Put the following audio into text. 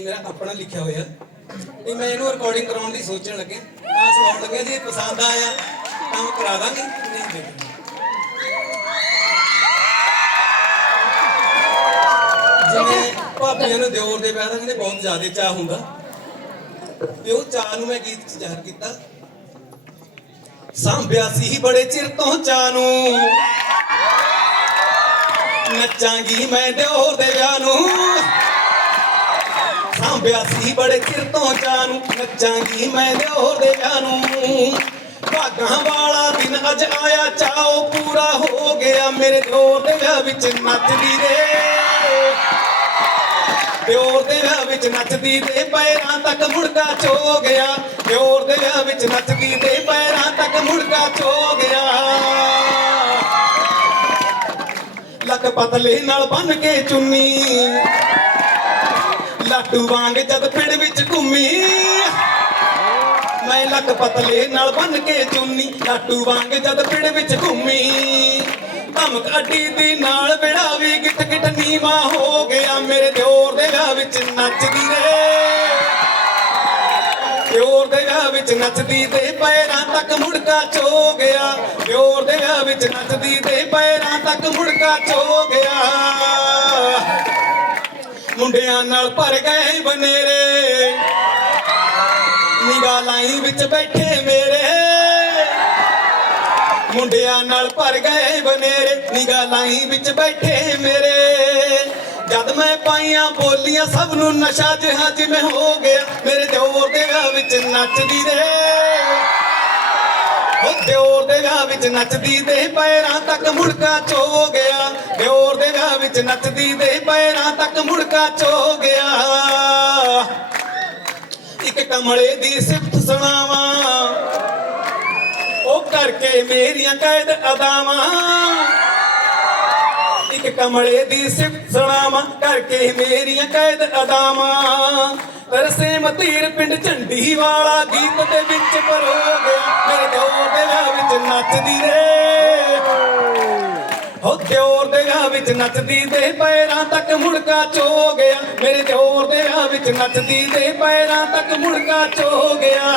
ਮੇਰਾ ਆਪਣਾ ਲਿਖਿਆ ਹੋਇਆ। ਤੇ ਮੈਂ ਇਹਨੂੰ ਰਿਕਾਰਡਿੰਗ ਕਰਾਉਣ ਦੀ ਸੋਚਣ ਲੱਗੇ। ਤਾਂ ਸੁਣਾਉਣ ਲੱਗਿਆ ਜੇ ਪਸੰਦ ਆਇਆ, ਤਾਂ ਉਹ ਕਰਾ ਦਾਂਗੇ, ਨਹੀਂ ਦੇ ਜਿਵੇਂ ਭਾਬੀਆਂ ਨੂੰ ਦਿਓਰ ਦੇ ਵਿਆਹ ਦਾ ਕਹਿੰਦੇ, ਬਹੁਤ ਜ਼ਿਆਦਾ ਚਾਹ ਹੁੰਦਾ। ਤੇ ਉਹ ਚਾਹ ਨੂੰ ਮੈਂ ਗੀਤ ਚ ਜ਼ਾਹਰ ਕੀਤਾ। ਸਾਂਭਿਆ ਸੀ ਬੜੇ ਚਿਰ ਤੋਂ ਚਾਹ ਨੂੰ। ਨੱਚਾਂਗੀ ਮੈਂ ਦਿਓਰ ਦੇ ਵਿਆਹ ਨੂੰ। ਸਾਂਭਿਆ ਸੀ ਬੜੇ ਚਿਰ ਤੋਂ ਚਾਹ ਨੱਚਾਂਗੀ ਮੈਂ ਦਿਓਰ ਦੇ ਵਿਆਹ ਭਾਗਾਂ ਵਾਲਾ ਦਿਨ ਅੱਜ ਆਇਆ ਚਾਓ ਪੂਰਾ ਹੋ ਗਿਆ। ਮੇਰੇ ਦਿਓਰ ਦੇ ਵਿਆਹ ਵਿੱਚ ਨੱਚਦੀ ਰੇ। ਦਿਓਰ ਦੇ ਵਿਆਹ ਵਿੱਚ ਨੱਚਦੀ ਤੇ ਪੈਰਾਂ ਤੱਕ ਮੁੜਕਾ ਚੋ ਗਿਆ। ਦਿਓਰ ਦੇ ਵਿਆਹ ਵਿੱਚ ਨੱਚਦੀ ਤੇ ਪੈਰਾਂ ਤੱਕ ਮੁੜਕਾ ਚੋ ਗਿਆ। ਲੱਕ ਪਤਲੇ ਨਾਲ ਬੰਨ ਕੇ ਚੁੰਨੀ। ਲੱਡੂ ਵਾਂਗ ਜਦ ਪਿੰਡ ਵਿੱਚ ਘੁੰਮੀ। ਮੈਂ ਲੱਕ ਪਤਲੇ ਨਾਲ ਬੰਨ ਕੇ ਚੁੰਨੀ। ਲੱਡੂ ਵਾਂਗ ਜਦ ਪਿੰਡ ਵਿੱਚ ਘੁੰਮੀ। ਧਮਕ ਅੱਡੀ ਦੀ ਨਾਲ ਵਿੜਾ ਵੀ ਗਿੱਟ ਗਿੱਟ ਨੀਵਾ ਹੋ ਗਿਆ। ਮੇਰੇ ਦਿਓਰ ਦੇ ਵਿਆਹ ਵਿੱਚ ਨੱਚਦੀ ਰੇ ਪਿਓਰ ਦੇ ਵਿਆਹ ਵਿੱਚ ਨੱਚਦੀ ਤੇ ਪੈਰਾਂ ਤੱਕ ਮੁੜਕਾ ਚੋ ਗਿਆ। ਪਿਓਰ ਦੇ ਵਿਆਹ ਵਿੱਚ ਨੱਚਦੀ ਤੇ ਪੈਰਾਂ ਤੱਕ ਮੁੜਕਾ ਚੋ ਗਿਆ। ਮੁੰਡਿਆਂ ਨਾਲ ਭਰ ਗਏ ਬਨੇਰੇ ਨਿਗਾ ਲਾਈ ਵਿੱਚ ਬੈਠੇ ਮੇਰੇ। ਮੁੰਡਿਆਂ ਨਾਲ ਭਰ ਗਏ ਬਨੇਰੇ ਨਿਗਾਹ ਲਾਈ ਵਿੱਚ ਬੈਠੇ ਮੇਰੇ। ਜਦ ਮੈਂ ਪਾਈਆਂ ਬੋਲੀਆਂ, ਸਭ ਨੂੰ ਨਸ਼ਾ ਜਿਹਾ ਜਿਵੇਂ ਹੋ ਗਿਆ। ਮੇਰੇ ਦਿਓਰ ਦੇ ਵਿੱਚ ਨੱਚਦੀ ਰੇ ਉਹ ਦਿਓਰ ਦੇ ਵਿਆਹ ਵਿੱਚ ਨੱਚਦੀ ਦੇ ਪੈਰਾਂ ਤੱਕ ਮੁੜਕਾ ਚੋ ਗਿਆ। ਦਿਓਰ ਦੇ ਵਿਆਹ ਵਿੱਚ ਨੱਚਦੀ ਦੇ ਪੈਰਾਂ ਤੱਕ ਮੁੜਕਾ ਚੋ ਗਿਆ। ਇੱਕ ਕਮਲੇ ਦੀ ਸਿਫਤ ਸੁਣਾਵਾਂ। ਉਹ ਕਰਕੇ ਮੇਰੀਆਂ ਕੈਦ ਅਦਾਵਾਂ। ਇੱਕ ਕਮਲੇ ਦੀ ਸਿਫਤ ਸੁਣਾਵਾਂ, ਕਰਕੇ ਮੇਰੀਆਂ ਕੈਦ ਅਦਾਵਾਂ। ਤਰਸੇ ਮਤੀਰ ਪਿੰਡ ਝੰਡੀ ਵਾਲਾ ਗੀਤ ਦੇ ਵਿੱਚ ਪਰੋ ਗਿਆ ਮੇਰੇ ਦਿਓਰ ਦੇ ਵਿਆਹ ਵਿੱਚ ਨੱਚਦੀ ਰੇ। ਹੋ ਦਿਓਰ ਦੇ ਵਿਆਹ ਵਿੱਚ ਨੱਚਦੀ ਤੇ ਪੈਰਾਂ ਤੱਕ ਮੁੜਕਾ ਚੋ ਗਿਆ। ਮੇਰੇ ਦਿਓਰ ਦੇ ਵਿਆਹ ਵਿੱਚ ਨੱਚਦੀ ਦੇ ਪੈਰਾਂ ਤੱਕ ਮੁੜਕਾ ਚੋ ਗਿਆ।